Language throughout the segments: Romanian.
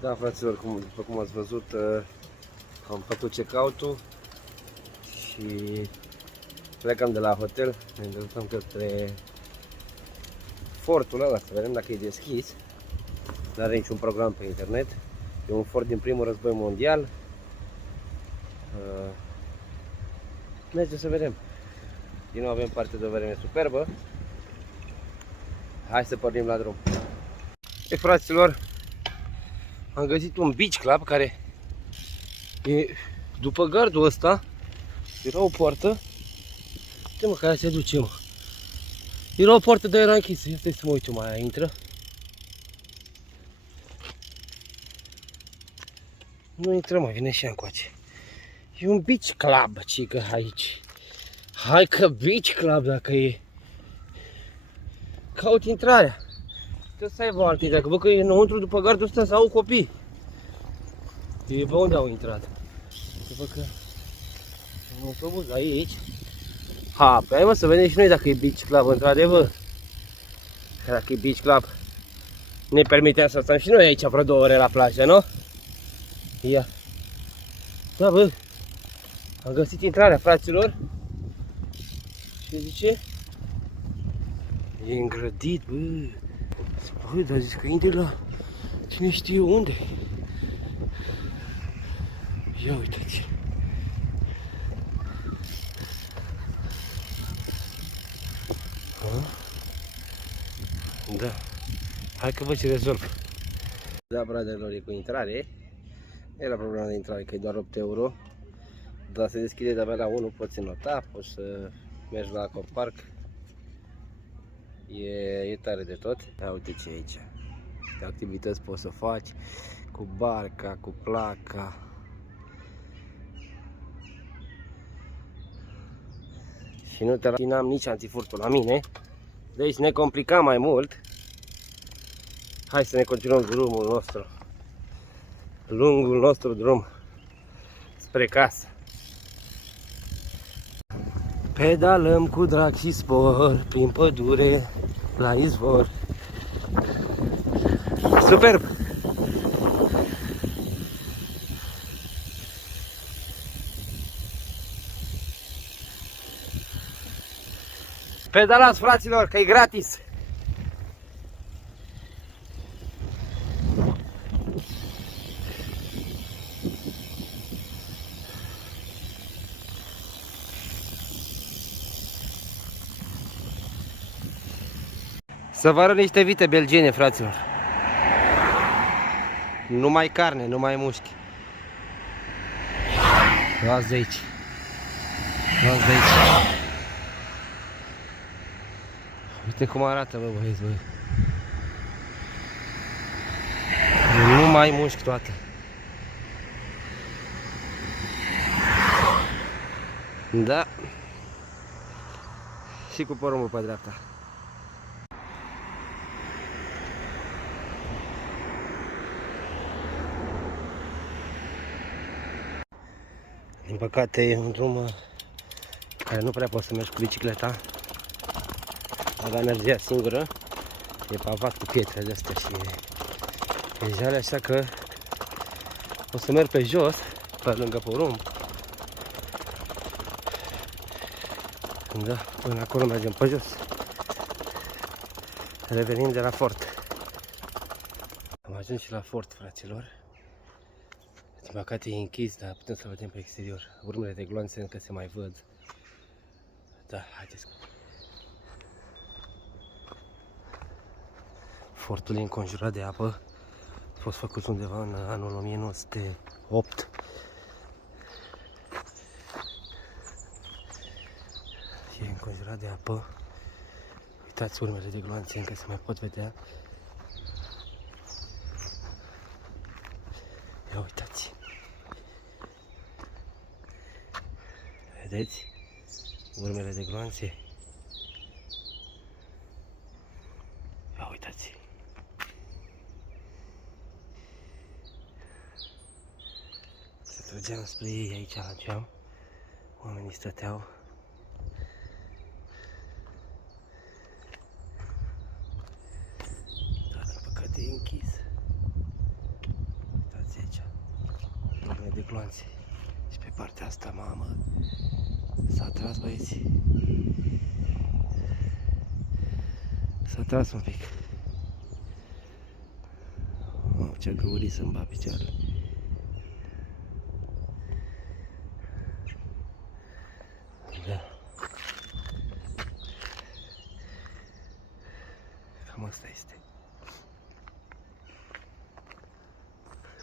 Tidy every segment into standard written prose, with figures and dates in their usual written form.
Da, fraților, după cum ați văzut, am făcut check-out-ul și plecăm de la hotel, ne îndreptăm către fortul ăla, să vedem dacă e deschis. Nu are niciun program pe internet. E un fort din primul război mondial. Mergem să vedem. Din nou avem parte de o vreme superbă. Hai să pornim la drum. Ei, fraților, am găsit un beach club care e după gardul ăsta. Era o poartă. Uite, mă, care se duce, mă. Era o poartă, dar era închisă. Ia stai să mă uit, mai aia intră. Nu intră, mă, vine și încoace. E un beach club, cică, aici. Hai că beach club, dacă e. Caut intrarea. Trebuie să aibă altă intrare, că văd că e înăuntru după gardul ăsta sau copii. E pe unde au intrat? Văd că e un autobuz aici. Ha, pe aia, mă, să vedem și noi dacă e beach club, într-adevăr. Dacă e beach club, ne permitem să stăm și noi aici vreo 2 ore la plajă, nu? Ia. Da, bă. Am găsit intrarea, fraților. Ce zice? E îngrădit, bă. Bă, dar zici că intre la cine știe unde. Ia uitați. Da. Hai că văd ce rezolv. Da, braderilor, e cu intrare. Era problema de intrare, că e doar 8 euro. Dar se deschide de-abia la 1, poți nota, poți să mergi la aquapark. E tare de tot. Ia uite ce e aici. Ce activități poți să faci cu barca, cu placa. Și nu am nici antifurtul la mine. Deci ne complicăm mai mult. Hai să ne continuăm drumul nostru. Lungul nostru drum spre casă. Pedalăm cu drag și spor prin pădure la izvor. Superb! Pedalați, fraților, că e gratis! Să vă arăt niște vite belgiene, fraților. Numai carne, numai mușchi. Luați de aici. Luați de aici. Uite cum arată, bă, băieți, băi. Numai mușchi toate. Da. Și cu porumbul pe dreapta. Din păcate e un drum care nu prea poți să mergi cu bicicleta. Avea mergea singură. E pavat cu pietre de astea și e jale, așa că o să merg pe jos, pe lângă porumb. Da, până acolo mergem pe jos. Revenim de la fort. Am ajuns și la fort, fraților. Din păcate e închis, dar putem să vedem pe exterior. Urmele de gloanțe încă se mai văd. Da, haideți. Fortul e înconjurat de apă. A fost făcut undeva în anul 1908. E înconjurat de apă. Uitați, urmele de gloanțe încă se mai pot vedea. Ia uitați. Vedeți? Urmele de gloanțe. Ia uitați. Se trăgeam spre ei aici la geam. Oamenii stăteau. Dar din păcate e închis. glonțe. Și pe partea asta, mamă, s-a tras, băieți. S-a tras un pic. Oh, ce găurii să-mi bat picioarele. Da. Cam asta este.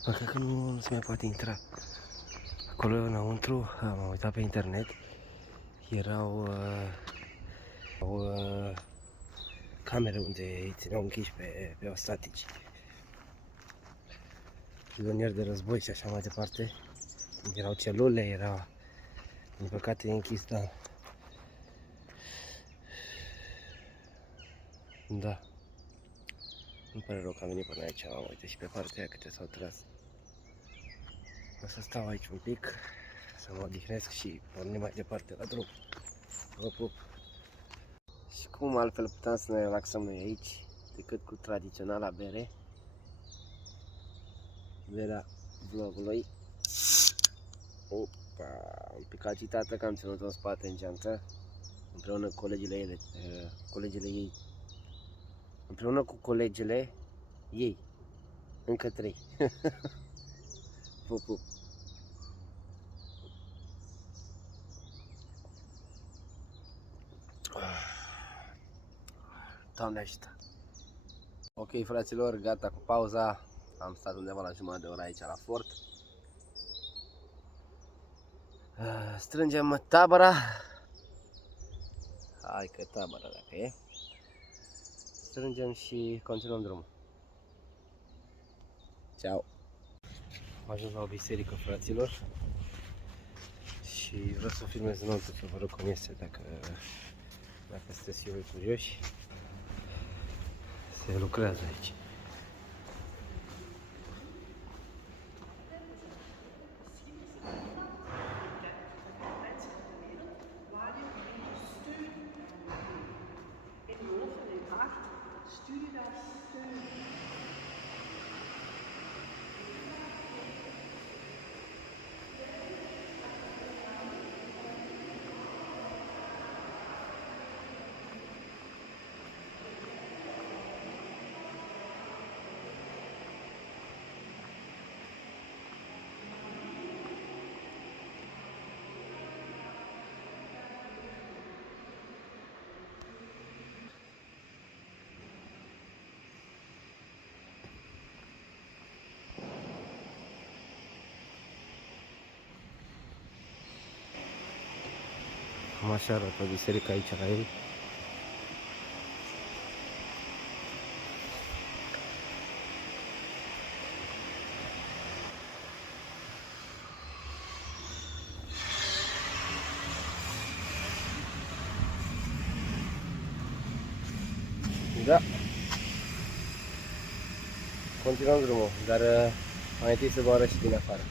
Mă, cred că nu se mai poate intra. Acolo înăuntru, m-am uitat pe internet, erau camere unde îi țineau închiși pe ostatici. Prizonieri de război și așa mai departe. Erau celule, era, din păcate, închis, da. Da. Îmi pare rău că am venit până aici, uite și pe partea aia câte s-au tras. O să stau aici un pic, să mă odihnesc și pornim mai departe la drum. Vă pup! Și cum altfel puteam să ne relaxăm noi aici, decât cu tradiționala bere. Berea vlogului. Opa! Am pic agitată că am ținut-o în spate în geantă, împreună cu colegele ei. Împreună cu colegele ei. Încă 3. Pup, pup. Doamne ajută. Ok, fraților, gata cu pauza. Am stat undeva la jumătate de oră aici la fort. Strângem tabăra. Hai că tabăra dacă e. Strângem și continuăm drumul. Ceau. Am ajuns la o biserică, fraților. Și vreau să filmez înăuntru, să vă rog cum este, dacă sunteți și voi curioși. Se lucrează aici. Cam așa arată biserica aici la ei. Da. Continuăm drumul, dar mai întâi să vă arăt și din afară.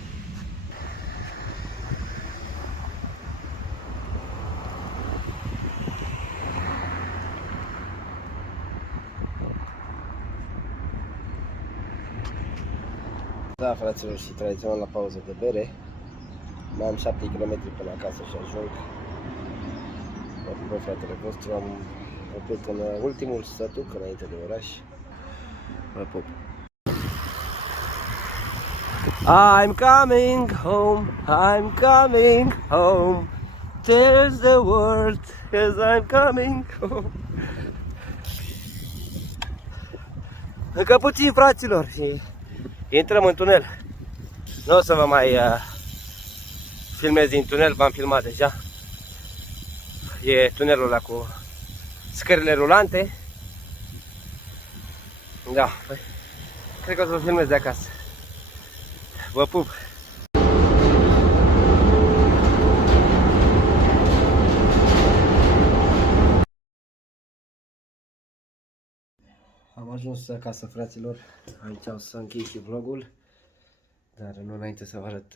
Da, fraților, și tradițional la pauză de bere. Mai am 7 km până acasă și ajung. Bă, fratele vostru, am oprit în ultimul sătuc înainte de oraș. Vă pup! I'm coming home, I'm coming home. Tells the world, yes, I'm coming home. Încă puțin, fraților, și intrăm în tunel. Nu o să vă mai filmez din tunel, v-am filmat deja. E tunelul ăla cu scările rulante. Da, păi, cred că o să vă filmez de acasă. Vă pup! Am ajuns acasă, fraților. Aici o să închei și vlogul. Dar nu înainte să vă arăt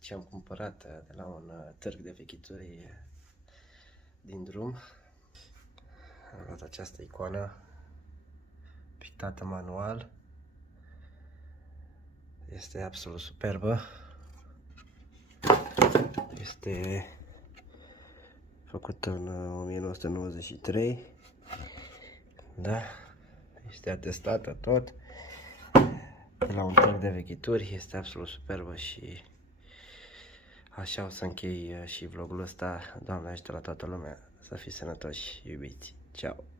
ce am cumpărat de la un târg de vechituri din drum. Am luat această icoană pictată manual. Este absolut superbă. Este făcut în 1993. Da? Este atestată tot. De la un târg de vechituri. Este absolut superbă și așa o să închei și vlogul ăsta. Doamne ajută la toată lumea. Să fiți sănătoși, iubiți. Ciao!